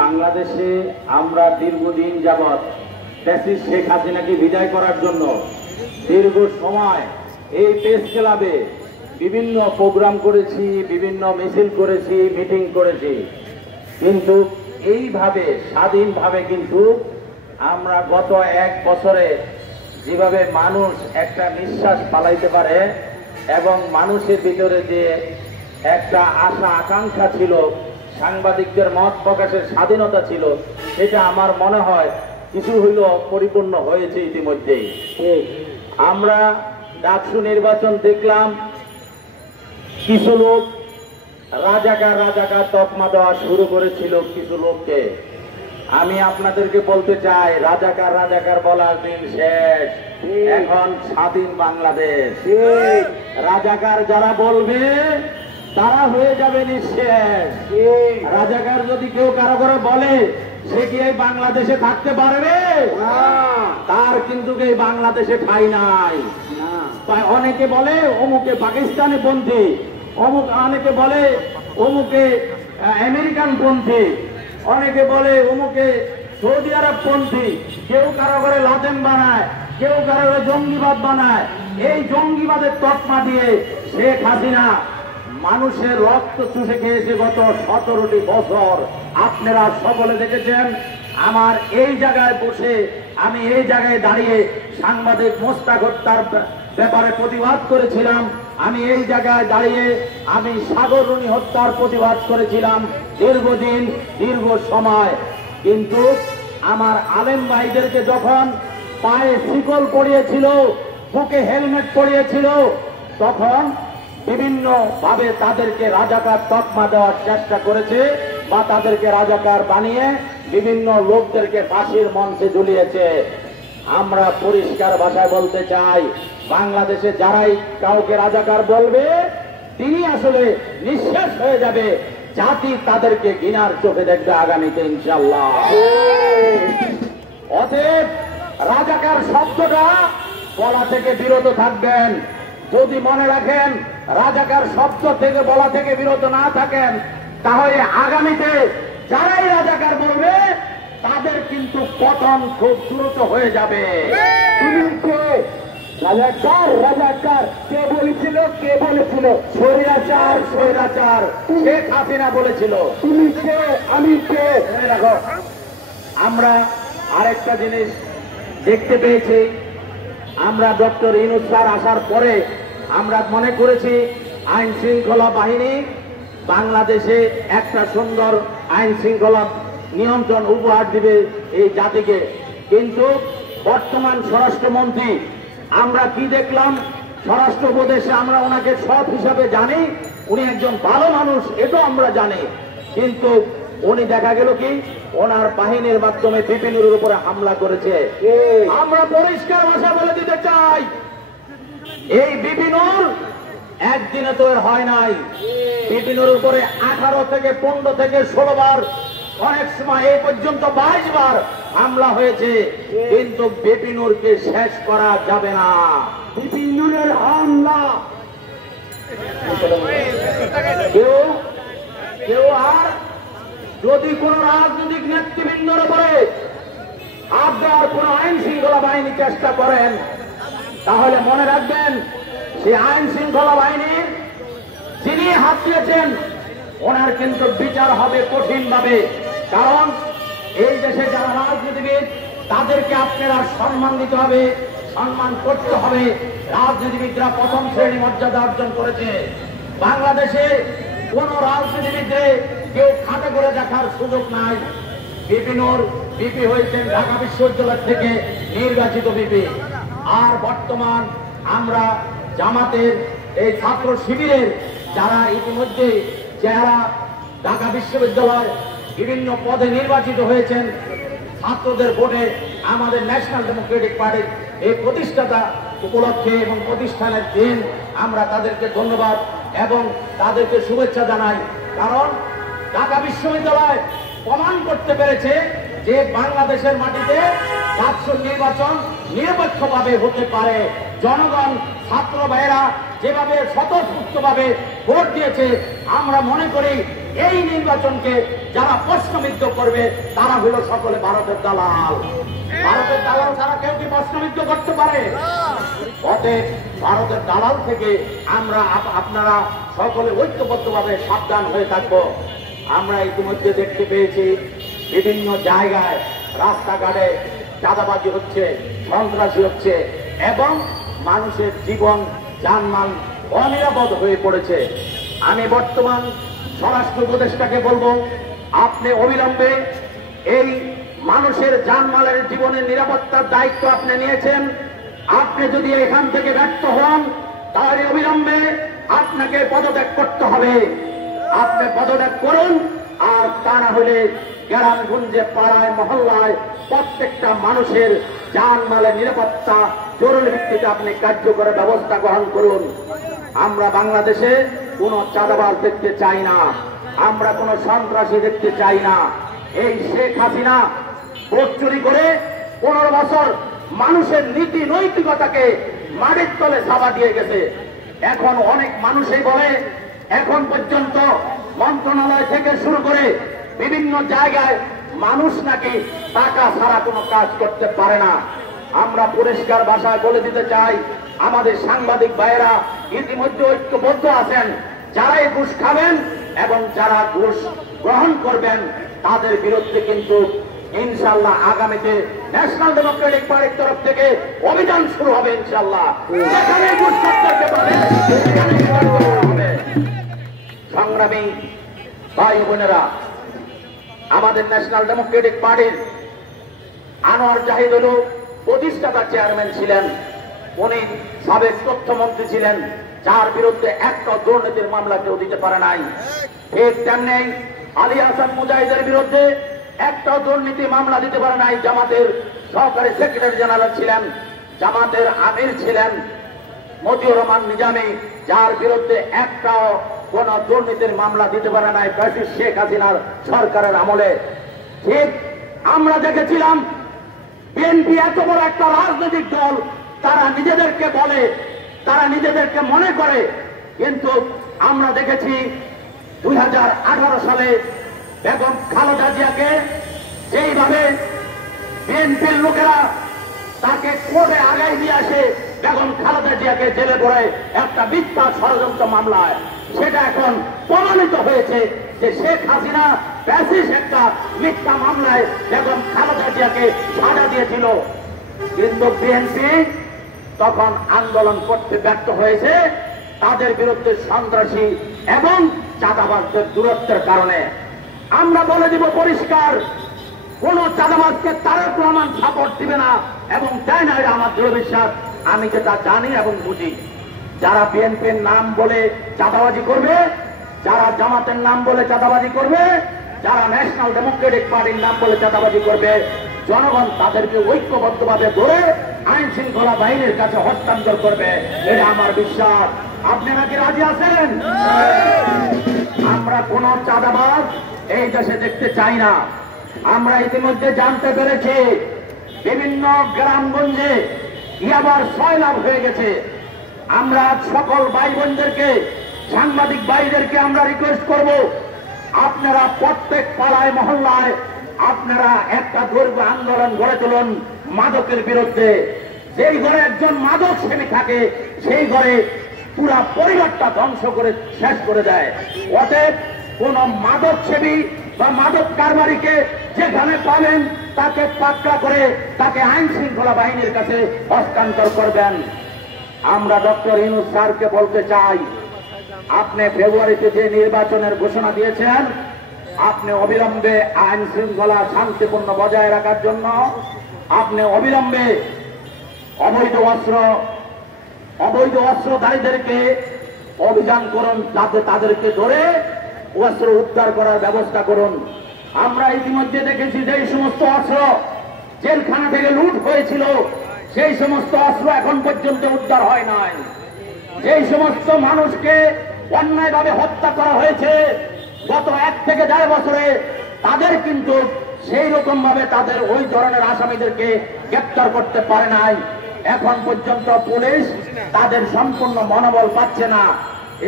বাংলাদেশে আমরা দীর্ঘদিন যাবৎ ফ্যাসিস্ট শেখ হাসিনাকে বিদায় করার জন্য দীর্ঘ সময় এই প্রেস ক্লাবে বিভিন্ন প্রোগ্রাম করেছি, বিভিন্ন মিছিল করেছি, মিটিং করেছি, কিন্তু এইভাবে স্বাধীনভাবে কিন্তু আমরা গত এক বছরে যেভাবে মানুষ একটা নিঃশ্বাস পালাইতে পারে এবং মানুষের ভিতরে যে একটা আশা আকাঙ্ক্ষা ছিল, সাংবাদিকদের মত প্রকাশের স্বাধীনতা ছিল, সেটা আমার মনে হয় কিছু হইল পরিপূর্ণ হয়েছে ইতিমধ্যেই। আমরা ডাকসু নির্বাচন দেখলাম, কিছু লোক রাজাকার রাজাকার তকমা দেওয়া শুরু করেছিল কিছু লোককে। আমি আপনাদেরকে বলতে চাই, রাজাকার রাজাকার বলার দিন শেষ, এখন স্বাধীন বাংলাদেশ। রাজাকার যারা বলবে তারা হয়ে যাবে নিঃশেষ। রাজাকার যদি কেউ কারো করে বলে সে কি এই বাংলাদেশে থাকতে পারবে? তার কিন্তু এই বাংলাদেশে ঠাঁই নাই। অনেকে বলে অমুকে পাকিস্তানি পন্থী, অনেকে বলে অমুকে আমেরিকান পন্থী, অনেকে বলে অমুকে সৌদি আরব পন্থী, কেউ কারো করে লাদেন বানায়, কেউ কারো করে জঙ্গিবাদ বানায়। এই জঙ্গিবাদের তকমা দিয়ে শেখ হাসিনা মানুষের রক্ত চুষে খেয়েছে গত 17টি বছর। আপনারা সকলে দেখেছেন। আমার এই জায়গায় বসে, আমি এই জায়গায় দাঁড়িয়ে সাংবাদিক মোস্তাক হত্যার ব্যাপারে প্রতিবাদ করেছিলাম। আমি এই জায়গায় দাঁড়িয়ে আমি সাগররুনি হত্যার প্রতিবাদ করেছিলাম দীর্ঘদিন, দীর্ঘ সময়। কিন্তু আমার আলেম ভাইদেরকে যখন পায়ে শিকল পরিয়েছিল, বুকে হেলমেট পরিয়েছিল, তখন বিভিন্ন ভাবে তাদেরকে রাজাকার তকমা দেওয়ার চেষ্টা করেছে বা তাদেরকে রাজাকার বানিয়ে বিভিন্ন লোকদেরকে ফাঁসির মঞ্চে ঝুলিয়েছে। আমরা পরিষ্কার ভাষায় বলতে চাই, বাংলাদেশে যারাই কাউকে রাজাকার বলবে তিনি আসলে নিঃশেষ হয়ে যাবে। জাতি তাদেরকে ঘৃণার চোখে দেখবে আগামীতে ইনশাআল্লাহ। অতএব রাজাকার শব্দটা বলা থেকে বিরত থাকবেন। যদি মনে রাখেন রাজাকার শব্দ থেকে বলা থেকে বিরত না থাকেন, তাহলে আগামীতে যারাই রাজাকার বলবে তাদের কিন্তু পতন খুব দ্রুত হয়ে যাবে। তুমি কে রাজাকার? রাজাকার কে বলেছিল? কে বলেছিল? স্বৈরাচার, স্বৈরাচার শেখ হাসিনা বলেছিল। তুমি কে? আমি কে? দেখো, আমরা আরেকটা জিনিস দেখতে পেয়েছি। আমরা ডক্টর ইউনূস স্যার আসার পরে আমরা মনে করেছি আইন শৃঙ্খলা বাহিনী বাংলাদেশে একটা সুন্দর আইন শৃঙ্খলা নিয়ন্ত্রণ উপহার দিবে এই জাতিকে। কিন্তু বর্তমান স্বরাষ্ট্রমন্ত্রী আমরা কি দেখলাম, স্বরাষ্ট্র উপদেশে আমরা ওনাকে সৎ হিসাবে জানি, উনি একজন ভালো মানুষ, এটাও আমরা জানি। কিন্তু উনি দেখা গেল কি ওনার বাহিনীর মাধ্যমে বিপিনুরের উপরে হামলা করেছে। আমরা পরিষ্কার ভাষা বলে দিতে চাই, এই বিপিনুর একদিনে তো এর হয় নাই। বিপিনুর উপরে 18 থেকে 15 থেকে 16 বার, অনেক সময় এই পর্যন্ত 22 বার হামলা হয়েছে, কিন্তু বিপিনুরকে শেষ করা যাবে না। বিপিনুরের হামলা কেউ আর যদি কোন রাজনৈতিক নেতৃবৃন্দর উপরে হাত দেওয়ার কোন আইন শৃঙ্খলা বাহিনী চেষ্টা করেন, তাহলে মনে রাখবেন সেই আইন শৃঙ্খলা বাহিনীর যিনি হাত দিয়েছেন ওনার কিন্তু বিচার হবে কঠিন ভাবে। কারণ এই দেশে যারা রাজনীতিবিদ তাদেরকে আপনারা সম্মান দিতে হবে, সম্মান করতে হবে। রাজনীতিবিদরা প্রথম শ্রেণী মর্যাদা অর্জন করেছে। বাংলাদেশে কোন রাজনীতিবিদে কেউ খাটো করে দেখার সুযোগ নাই। বিপিনুর বিপি হয়েছেন ঢাকা বিশ্ববিদ্যালয় থেকে নির্বাচিত বিপি। আর বর্তমান আমরা জামাতের এই ছাত্র শিবিরের যারা ইতিমধ্যে যারা ঢাকা বিশ্ববিদ্যালয় বিভিন্ন পদে নির্বাচিত হয়েছেন ছাত্রদের ভোটে, আমাদের ন্যাশনাল ডেমোক্রেটিক পার্টির এই প্রতিষ্ঠাতা উপলক্ষে এবং প্রতিষ্ঠানের দিন আমরা তাদেরকে ধন্যবাদ এবং তাদেরকে শুভেচ্ছা জানাই। কারণ ঢাকা বিশ্ববিদ্যালয় প্রমাণ করতে পেরেছে যে বাংলাদেশের মাটিতে ডাকসুর নির্বাচন নিরপেক্ষভাবে হতে পারে। জনগণ, ছাত্র ভাইয়েরা যেভাবে স্বতঃস্ফূর্তভাবে ভোট দিয়েছে, আমরা মনে করি এই নির্বাচনকে যারা প্রশ্নবিদ্ধ করবে তারা হলো সকলে ভারতের দালাল। ভারতের দালাল ছাড়া কেউ কি প্রশ্নবিদ্ধ করতে পারে? অতএব ভারতের দালাল থেকে আমরা আপনারা সকলে ঐক্যবদ্ধভাবে সাবধান হয়ে থাকবো। আমরা ইতিমধ্যে দেখতে পেয়েছি বিভিন্ন জায়গায় রাস্তাঘাটে চাঁদাবাজি হচ্ছে, সন্ত্রাসী হচ্ছে এবং মানুষের জীবন জানমাল অনিরাপদ হয়ে পড়েছে। আমি বর্তমান স্বরাষ্ট্র উপদেষ্টাকে বলবো, আপনি অবিলম্বে এই মানুষের জানমালের জীবনের নিরাপত্তার দায়িত্ব আপনি নিয়েছেন। আপনি যদি এখান থেকে ব্যর্থ হন তাহলে অবিলম্বে আপনাকে পদত্যাগ করতে হবে। আপনি পদত্যাগ করুন, আর তা না হলে গ্রামগঞ্জে পাড়ায় মহল্লায় প্রত্যেকটা মানুষের জানমালের নিরাপত্তা জরুরি ভিত্তিতে আপনি কার্যকর ব্যবস্থা গ্রহণ করুন। আমরা বাংলাদেশে কোনো চাঁদাবাজ দেখতে চাই না, আমরা কোনো সন্ত্রাসী দেখতে চাই না। এই শেখ হাসিনা ভোট চুরি করে 15 বছর মানুষের নীতি নৈতিকতাকে মাটির তলে চাপা দিয়ে গেছে। এখন অনেক মানুষই বলে এখন পর্যন্ত মন্ত্রণালয় থেকে শুরু করে বিভিন্ন জায়গায় মানুষ নাকি টাকা ছাড়া কোনো কাজ করতে পারে না। আমরা পরিষ্কার ভাষায় বলে দিতে চাই, আমাদের সাংবাদিক ভাইয়েরা ইতিমধ্যে ঐক্যবদ্ধ আছেন, যারাই ঘুষ খাবেন এবং যারা ঘুষ গ্রহণ করবেন তাদের বিরুদ্ধে কিন্তু ইনশাল্লাহ আগামীতে ন্যাশনাল ডেমোক্রেটিক পার্টির তরফ থেকে অভিযান শুরু হবে। ইনশাল্লাহ যেখানে ঘুষ করতে পারে সেখানে হবে। সংগ্রামী ভাই বোনেরা, আমাদের ন্যাশনাল ডেমোক্রেটিক পার্টির আনোয়ার জাহিদ হল প্রতিষ্ঠাতা চেয়ারম্যান ছিলেন। উনি সাবেক তথ্যমন্ত্রী ছিলেন, যার বিরুদ্ধে একটা দুর্নীতির মামলা কেউ দিতে পারে নাই। ঠিক তেমনি আলী হাসান মুজাহিদের বিরুদ্ধে একটা দুর্নীতি মামলা দিতে পারে নাই। জামাতের সহকারী সেক্রেটারি জেনারেল ছিলেন, জামাতের আমির ছিলেন মতিউর রহমান নিজামী, যার বিরুদ্ধে একটাও কোন দুর্নীতির মামলা দিতে পারে নাই ফ্যাসিস্ট শেখ হাসিনার সরকারের আমলে। ঠিক আমরা দেখেছিলাম বিএনপি এত বড় একটা রাজনৈতিক দল, তারা নিজেদেরকে বলে, তারা নিজেদেরকে মনে করে, কিন্তু আমরা দেখেছি 2018 সালে বেগম খালেদা জিয়াকে যেইভাবে বিএনপির লোকেরা তাকে কোর্টে আগায় দিয়ে আসে, বেগম খালেদা জিয়াকে জেলে পড়ে একটা মিথ্যা ষড়যন্ত্র মামলায়, সেটা এখন প্রমাণিত হয়েছে যে শেখ হাসিনা ফ্যাসিস্ট একটা মিথ্যা মামলায় বেগম খালেদা জিয়াকে সাজা দিয়েছিল। কিন্তু বিএনপি তখন আন্দোলন করতে ব্যর্থ হয়েছে তাদের বিরুদ্ধে সন্ত্রাসী এবং চাঁদাবাজদের দূরত্বের কারণে। আমরা বলে দিব পরিষ্কার, কোন চাঁদাবাজকে তারেক রহমান সাপোর্ট দিবে না এবং দেয় না, এটা আমার দৃঢ় বিশ্বাস। আমি যেটা জানি এবং বুঝি, যারা বিএনপির নাম বলে চাঁদাবাজি করবে, যারা জামাতের নাম বলে চাঁদাবাজি করবে, যারা ন্যাশনাল ডেমোক্রেটিক পার্টির নাম বলে চাঁদাবাজি করবে, জনগণ তাদেরকে ঐক্যবদ্ধভাবে ধরে আইন শৃঙ্খলা বাহিনীর কাছে হস্তান্তর করবে, এটা আমার বিশ্বাস। আপনি নাকি রাজি আছেন? আমরা কোন চাঁদাবাজ এই দেশে দেখতে চাই না। আমরা ইতিমধ্যে জানতে পেরেছি বিভিন্ন গ্রামগঞ্জে ইয়াবার সয়লাভ হয়ে গেছে। আমরা সকল ভাই বোনদেরকে, সাংবাদিক ভাইদেরকে আমরা রিকোয়েস্ট করব, আপনারা প্রত্যেক পাড়ায় মহল্লায় আপনারা একটা দৈর্ঘ্য আন্দোলন গড়ে তুলুন মাদকের বিরুদ্ধে। যেই ঘরে একজন মাদক সেবী থাকে সেই ঘরে পুরা পরিবারটা ধ্বংস করে শেষ করে দেয়। অতএব কোন মাদক সেবী বা মাদক কারবারিকে যেখানে পাবেন তাকে পাকড়া করে তাকে আইন শৃঙ্খলা বাহিনীর কাছে হস্তান্তর করবেন। আমরা ডক্টর ইউনূস স্যারকে বলতে চাই, আপনি ফেব্রুয়ারিতে যে নির্বাচনের ঘোষণা দিয়েছেন, আপনি অবিলম্বে আইন শৃঙ্খলা শান্তিপূর্ণ বজায় রাখার জন্য আপনি অবিলম্বে অবৈধ অস্ত্রধারীদেরকে অভিযান করুন, যাতে তাদেরকে ধরে অস্ত্র উদ্ধার করার ব্যবস্থা করুন। আমরা ইতিমধ্যে দেখেছি যেই সমস্ত অস্ত্র জেলখানা থেকে লুট হয়েছিল সেই সমস্ত অস্ত্র এখন পর্যন্ত উদ্ধার হয় নাই। যেই সমস্ত মানুষকে অন্যায়ভাবে হত্যা করা হয়েছে গত 1 থেকে 1.5 বছরে, তাদের কিন্তু সেই রকম ভাবে তাদের ওই ধরনের আসামিদেরকে গ্রেপ্তার করতে পারে নাই। এখন পর্যন্ত পুলিশ তাদের সম্পূর্ণ মনোবল পাচ্ছে না।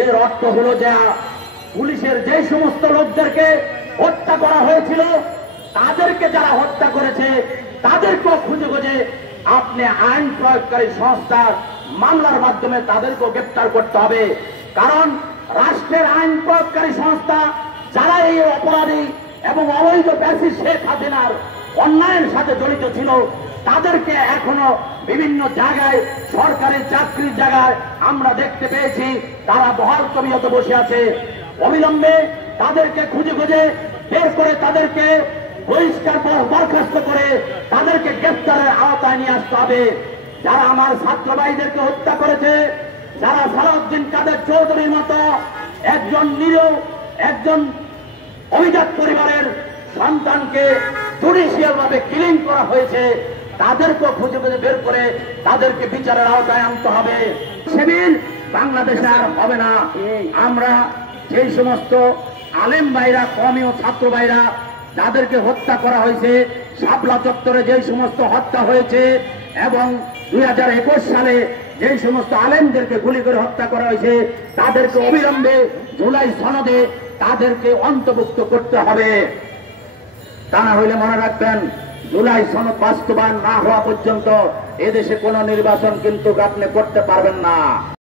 এর অর্থ হলো যে পুলিশের যে সমস্ত লোকদেরকে হত্যা করা হয়েছিল, তাদেরকে যারা হত্যা করেছে তাদেরকেও খুঁজে খুঁজে আপনি আইন প্রয়োগকারী সংস্থার মামলার মাধ্যমে তাদেরকেও গ্রেপ্তার করতে হবে। কারণ রাষ্ট্রের আইন প্রয়োগকারী সংস্থা যারা এই অপরাধী এবং অবৈধ ফ্যাসিস্ট শেখ হাসিনার অন্যায়ের সাথে জড়িত ছিল, তাদেরকে এখনো বিভিন্ন জায়গায় সরকারি চাকরির জায়গায় আমরা দেখতে পেয়েছি তারা বহাল তবিয়তে বসে আছে। অবিলম্বে তাদেরকে খুঁজে খুঁজে বের করে তাদেরকে বহিষ্কার বরখাস্ত করে তাদেরকে গ্রেফতারের আওতায় নিয়ে আসতে হবে। যারা আমার ছাত্র ভাইদেরকে হত্যা করেছে, যারা সালাউদ্দিন কাদের চৌধুরীর মতো একজন নিরীহ একজন অভিজাত পরিবারের সন্তানকে জুডিশিয়াল ভাবে কিলিং করা হয়েছে, তাদেরকেও খুঁজে খুঁজে বের করে তাদেরকে বিচারের আওতায় আনতে হবে। শিবির বাংলাদেশে আর হবে না। আমরা যেই সমস্ত আলেম ভাইরা, কওমি ও ছাত্র ভাইরা যাদেরকে হত্যা করা হয়েছে, শাপলা চত্বরে যেই সমস্ত হত্যা হয়েছে এবং 2021 সালে যেই সমস্ত আলেমদেরকে গুলি করে হত্যা করা হয়েছে, তাদেরকে অবিলম্বে জুলাই সনদে তাদেরকে অন্তর্ভুক্ত করতে হবে। তা না হইলে মনে রাখবেন, জুলাই সনদ বাস্তবায়ন না হওয়া পর্যন্ত এদেশে কোনো নির্বাচন কিন্তু আপনি করতে পারবেন না।